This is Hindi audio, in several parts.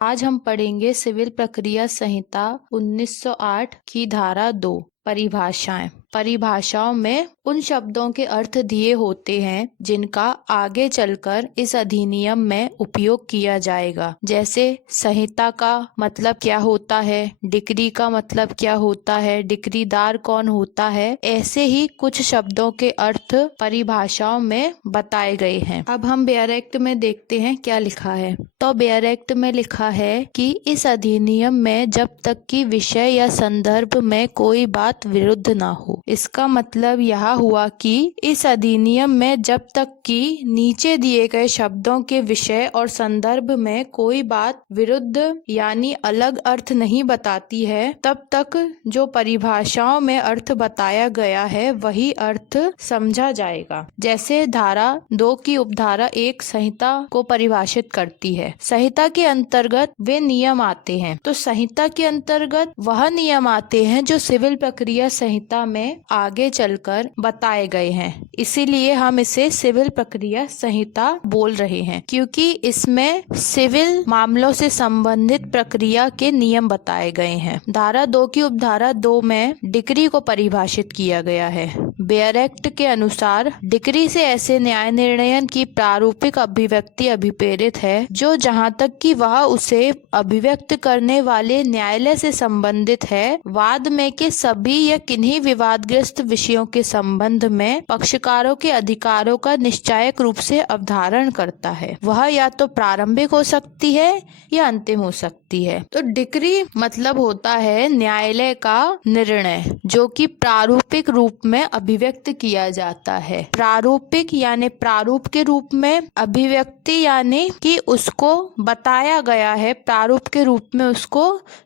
आज हम पढ़ेंगे सिविल प्रक्रिया संहिता 1908 की धारा 2 परिभाषाएं। परिभाषाओं में उन शब्दों के अर्थ दिए होते हैं जिनका आगे चलकर इस अधिनियम में उपयोग किया जाएगा। जैसे संहिता का मतलब क्या होता है, डिक्री का मतलब क्या होता है, डिक्रीदार कौन होता है, ऐसे ही कुछ शब्दों के अर्थ परिभाषाओं में बताए गए हैं। अब हम बेयर एक्ट में देखते हैं क्या लिखा है। तो बेयर एक्ट में लिखा है कि इस अधिनियम में जब तक कि विषय या संदर्भ में कोई बात विरुद्ध ना हो। इसका मतलब यह हुआ कि इस अधिनियम में जब तक कि नीचे दिए गए शब्दों के विषय और संदर्भ में कोई बात विरुद्ध यानी अलग अर्थ नहीं बताती है, तब तक जो परिभाषाओं में अर्थ बताया गया है वही अर्थ समझा जाएगा। जैसे धारा 2 की उपधारा 1 संहिता को परिभाषित करती है। संहिता के अंतर्गत वे नियम आते हैं। तो संहिता के अंतर्गत वह नियम आते हैं जो सिविल प्रक्रिया संहिता में आगे चलकर बताए गए हैं। इसीलिए हम इसे सिविल प्रक्रिया संहिता बोल रहे हैं, क्योंकि इसमें सिविल मामलों से संबंधित प्रक्रिया के नियम बताए गए हैं। धारा 2 की उपधारा 2 में डिक्री को परिभाषित किया गया है। बेयर एक्ट के अनुसार डिक्री से ऐसे न्याय निर्णयन की प्रारूपिक अभिव्यक्ति अभिप्रेरित है जो जहाँ तक कि वह उसे अभिव्यक्त करने वाले न्यायालय से संबंधित है, वाद में के सभी या किन्हीं विवादग्रस्त विषयों के संबंध में पक्षकारों के अधिकारों का निश्चायक रूप से अवधारण करता है। वह या तो प्रारंभिक हो सकती है या अंतिम हो सकती है। तो डिक्री मतलब होता है न्यायालय का निर्णय जो कि प्रारूपिक रूप में अभिव्यक्त किया जाता है। प्रारूपिक यानी प्रारूप के रूप में, अभिव्यक्ति यानी कि उसको बताया गया है, प्रारूप के रूप में उसको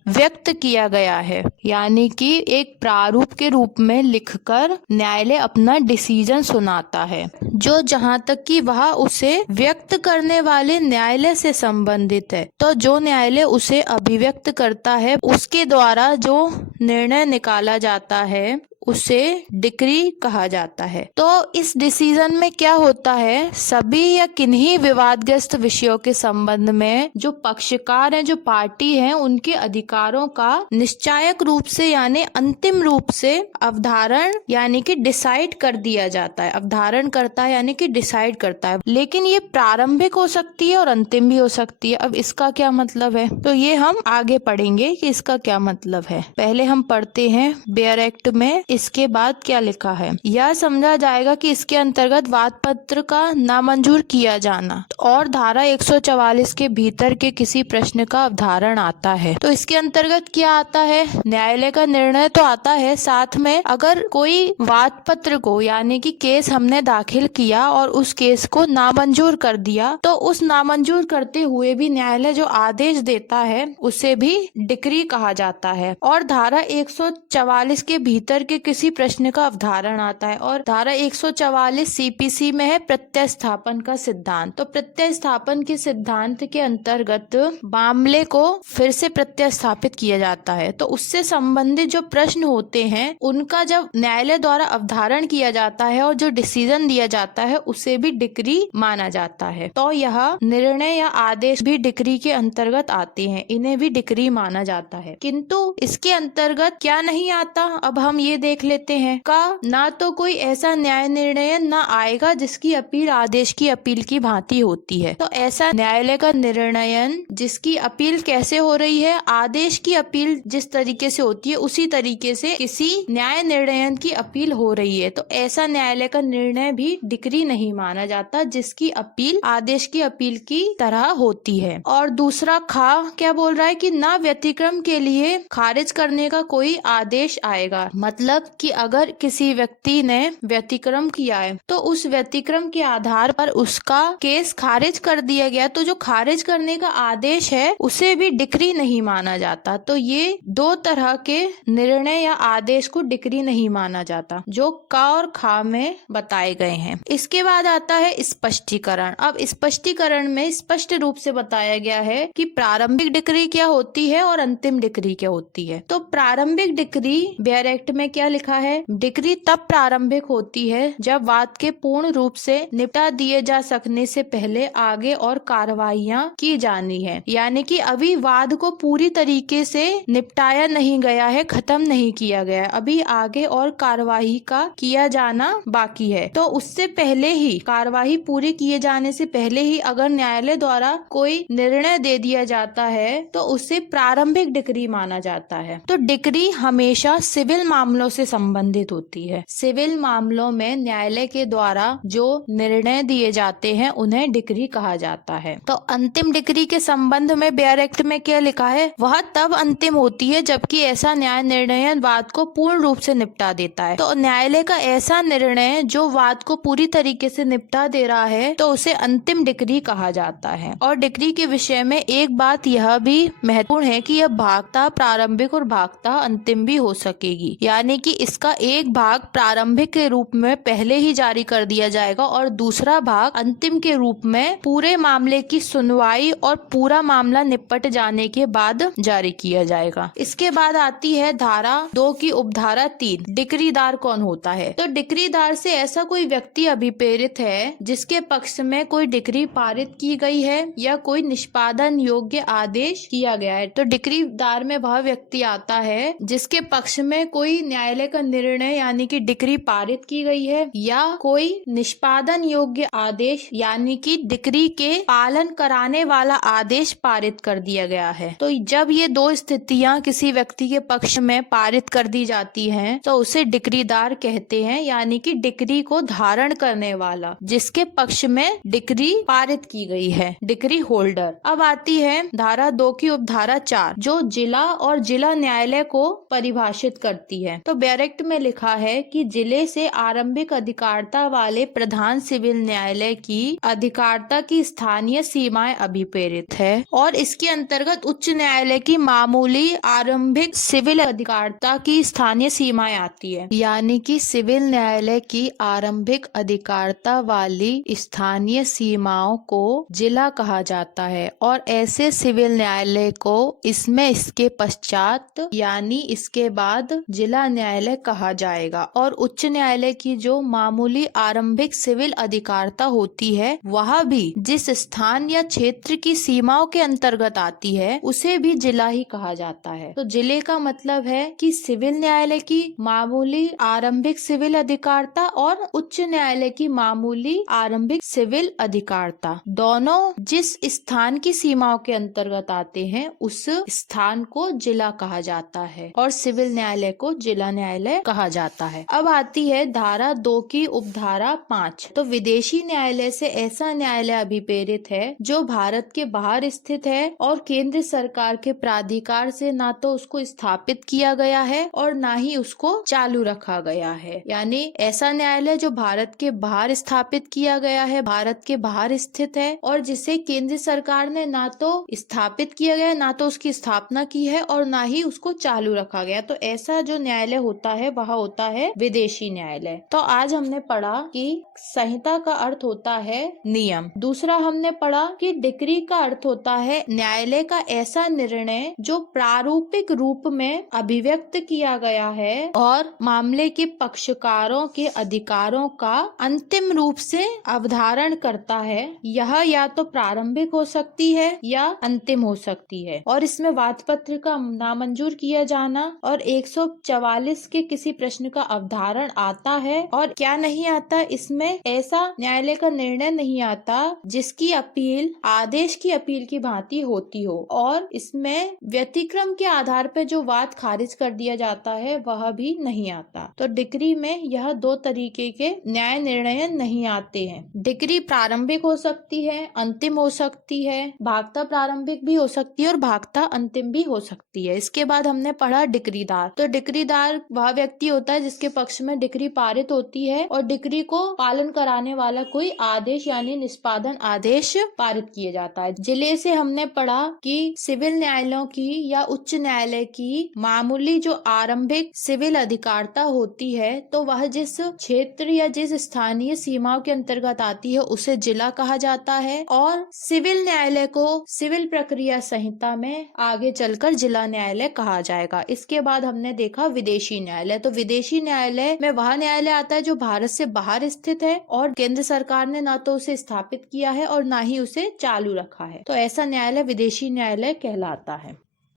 व्यक्त किया गया है, यानी कि एक प्रारूप के रूप में लिखकर न्यायालय अपना डिसीजन सुनाता है जो जहां तक कि वह उसे व्यक्त करने वाले न्यायालय से संबंधित है। तो जो न्यायालय उसे अभिव्यक्त करता है उसके द्वारा जो निर्णय निकाला जाता है उसे डिक्री कहा जाता है। तो इस डिसीजन में क्या होता है, सभी या किन्हीं विवादग्रस्त विषयों के संबंध में जो पक्षकार हैं, जो पार्टी हैं, उनके अधिकारों का निश्चायक रूप से यानी अंतिम रूप से अवधारण यानी कि डिसाइड कर दिया जाता है। अवधारण करता है यानी कि डिसाइड करता है। लेकिन ये प्रारंभिक हो सकती है और अंतिम भी हो सकती है। अब इसका क्या मतलब है, तो ये हम आगे पढ़ेंगे कि इसका क्या मतलब है। पहले हम पढ़ते हैं बेयर एक्ट में इसके बाद क्या लिखा है। यह समझा जाएगा कि इसके अंतर्गत वाद पत्र का नामंजूर किया जाना और धारा 144 के भीतर के किसी प्रश्न का अवधारण आता है। तो इसके अंतर्गत क्या आता है, न्यायालय का निर्णय तो आता है, साथ में अगर कोई वाद पत्र को यानी कि केस हमने दाखिल किया और उस केस को नामंजूर कर दिया, तो उस नामंजूर करते हुए भी न्यायालय जो आदेश देता है उसे भी डिक्री कहा जाता है। और धारा 144 के भीतर के किसी प्रश्न का अवधारण आता है। और धारा 144 सीपीसी में है प्रत्यय स्थापन का सिद्धांत। तो प्रत्यय स्थापन के सिद्धांत के अंतर्गत मामले को फिर से प्रत्यय स्थापित किया जाता है। तो उससे संबंधित जो प्रश्न होते हैं उनका जब न्यायालय द्वारा अवधारण किया जाता है और जो डिसीजन दिया जाता है उसे भी डिक्री माना जाता है। तो यह निर्णय या आदेश भी डिक्री के अंतर्गत आते हैं, इन्हें भी डिक्री माना जाता है। किंतु इसके अंतर्गत क्या नहीं आता, अब हम ये देख लेते हैं का ना तो कोई ऐसा न्याय निर्णय ना आएगा जिसकी अपील आदेश की अपील की भांति होती है। तो ऐसा न्यायालय का निर्णय जिसकी अपील कैसे हो रही है, आदेश की अपील जिस तरीके से होती है उसी तरीके से किसी न्याय निर्णय की अपील हो रही है। तो ऐसा न्यायालय का निर्णय भी डिक्री नहीं माना जाता जिसकी अपील आदेश की अपील की तरह होती है। और दूसरा खा क्या बोल रहा है कि ना व्यतिक्रम के लिए खारिज करने का कोई आदेश आएगा। मतलब कि अगर किसी व्यक्ति ने व्यतिक्रम किया है तो उस व्यतिक्रम के आधार पर उसका केस खारिज कर दिया गया, तो जो खारिज करने का आदेश है उसे भी डिक्री नहीं माना जाता। तो ये दो तरह के निर्णय या आदेश को डिक्री नहीं माना जाता जो का और खा में बताए गए हैं। इसके बाद आता है स्पष्टीकरण। अब स्पष्टीकरण में स्पष्ट रूप से बताया गया है कि प्रारंभिक डिक्री क्या होती है और अंतिम डिक्री क्या होती है। तो प्रारंभिक डिक्री बेयर एक्ट में क्या लिखा है, डिक्री तब प्रारंभिक होती है जब वाद के पूर्ण रूप से निपटा दिए जा सकने से पहले आगे और कार्रवाइयां की जानी है। यानी कि अभी वाद को पूरी तरीके से निपटाया नहीं गया है, खत्म नहीं किया गया है, अभी आगे और कार्यवाही का किया जाना बाकी है। तो उससे पहले ही, कार्यवाही पूरी किए जाने से पहले ही अगर न्यायालय द्वारा कोई निर्णय दे दिया जाता है तो उसे प्रारंभिक डिक्री माना जाता है। तो डिक्री हमेशा सिविल मामलों से संबंधित होती है। सिविल मामलों में न्यायालय के द्वारा जो निर्णय दिए जाते हैं उन्हें डिक्री कहा जाता है। तो अंतिम डिक्री के संबंध में बेयर एक्ट में क्या लिखा है, वह तब अंतिम होती है जबकि ऐसा न्याय निर्णय वाद को पूर्ण रूप से निपटा देता है। तो न्यायालय का ऐसा निर्णय जो वाद को पूरी तरीके से निपटा दे रहा है तो उसे अंतिम डिक्री कहा जाता है। और डिक्री के विषय में एक बात यह भी महत्वपूर्ण है कि यह भागता प्रारंभिक और भागता अंतिम भी हो सकेगी। यानी कि इसका एक भाग प्रारंभिक के रूप में पहले ही जारी कर दिया जाएगा और दूसरा भाग अंतिम के रूप में पूरे मामले की सुनवाई और पूरा मामला निपट जाने के बाद जारी किया जाएगा। इसके बाद आती है धारा 2 की उपधारा 3, डिक्रीदार कौन होता है। तो डिक्रीदार से ऐसा कोई व्यक्ति अभिप्रेरित है जिसके पक्ष में कोई डिक्री पारित की गई है या कोई निष्पादन योग्य आदेश किया गया है। तो डिक्रीदार में वह व्यक्ति आता है जिसके पक्ष में कोई न्यायालय का निर्णय यानी कि डिक्री पारित की गई है या कोई निष्पादन योग्य आदेश यानी कि डिक्री के पालन कराने वाला आदेश पारित कर दिया गया है। तो जब ये दो स्थितियां किसी व्यक्ति के पक्ष में पारित कर दी जाती हैं तो उसे डिक्रीदार कहते हैं, यानी कि डिक्री को धारण करने वाला, जिसके पक्ष में डिक्री पारित की गई है, डिक्री होल्डर। अब आती है धारा 2 की उपधारा 4 जो जिला और जिला न्यायालय को परिभाषित करती है। तो बेयर एक्ट में लिखा है कि जिले से आरंभिक अधिकारता वाले प्रधान सिविल न्यायालय की अधिकारता की स्थानीय सीमाएं अभिप्रेरित है और इसके अंतर्गत उच्च न्यायालय की मामूली आरंभिक सिविल अधिकारता की स्थानीय सीमाएं आती है। यानी कि सिविल न्यायालय की आरंभिक अधिकारता वाली स्थानीय सीमाओं को जिला कहा जाता है और ऐसे सिविल न्यायालय को इसमें इसके पश्चात यानी इसके बाद जिला न्यायालय कहा जाएगा। और उच्च न्यायालय की जो मामूली आरंभिक सिविल अधिकारता होती है वह भी जिस स्थान या क्षेत्र की सीमाओं के अंतर्गत आती है उसे भी जिला ही कहा जाता है। तो जिले का मतलब है कि सिविल न्यायालय की मामूली आरंभिक सिविल अधिकारता और उच्च न्यायालय की मामूली आरंभिक सिविल अधिकारता दोनों जिस स्थान की सीमाओं के अंतर्गत आते हैं उस स्थान को जिला कहा जाता है और सिविल न्यायालय को जिला न्यायालय कहा जाता है। अब आती है धारा 2 की उपधारा 5। तो विदेशी न्यायालय से ऐसा न्यायालय अभिप्रेरित है जो भारत के बाहर स्थित है और केंद्र सरकार के प्राधिकार से ना तो उसको स्थापित किया गया है और ना ही उसको चालू रखा गया है। यानी ऐसा न्यायालय जो भारत के बाहर स्थापित किया गया है, भारत के बाहर स्थित है और जिसे केंद्र सरकार ने ना तो स्थापित किया गया, ना तो उसकी स्थापना की है और ना ही उसको चालू रखा गया। तो ऐसा जो न्यायालय होता है वह होता है विदेशी न्यायालय। तो आज हमने पढ़ा कि संहिता का अर्थ होता है नियम। दूसरा हमने पढ़ा कि डिक्री का अर्थ होता है न्यायालय का ऐसा निर्णय जो प्रारूपिक रूप में अभिव्यक्त किया गया है और मामले के पक्षकारों के अधिकारों का अंतिम रूप से अवधारण करता है। यह या तो प्रारंभिक हो सकती है या अंतिम हो सकती है और इसमें वाद पत्र का नामंजूर किया जाना और 144 के किसी प्रश्न का अवधारण आता है और क्या नहीं आता, इसमें ऐसा न्यायालय का निर्णय नहीं आता जिसकी अपील आदेश की अपील की भांति होती हो और इसमें व्यतिक्रम के आधार पर जो वाद खारिज कर दिया जाता है वह भी नहीं आता। तो डिक्री में यह दो तरीके के न्याय निर्णय नहीं आते हैं। डिक्री प्रारंभिक हो सकती है, अंतिम हो सकती है, भागता प्रारंभिक भी हो सकती है और भागता अंतिम भी हो सकती है। इसके बाद हमने पढ़ा डिक्रीदार। तो डिक्रीदार वह व्यक्ति होता है जिसके पक्ष में डिक्री पारित होती है और डिक्री को पालन कराने वाला कोई आदेश यानी निष्पादन आदेश पारित किया जाता है। जिले से हमने पढ़ा कि सिविल न्यायालयों की या उच्च न्यायालय की मामूली जो आरंभिक सिविल अधिकारता होती है तो वह जिस क्षेत्र या जिस स्थानीय सीमाओं के अंतर्गत आती है उसे जिला कहा जाता है और सिविल न्यायालय को सिविल प्रक्रिया संहिता में आगे चलकर जिला न्यायालय कहा जाएगा। इसके बाद हमने देखा विदेशी न्यायालय। तो विदेशी न्यायालय में वह न्यायालय आता है जो भारत से बाहर स्थित है और केंद्र सरकार ने न तो उसे स्थापित किया है और न ही उसे चालू रखा है। तो ऐसा न्यायालय विदेशी न्यायालय कहलाता है।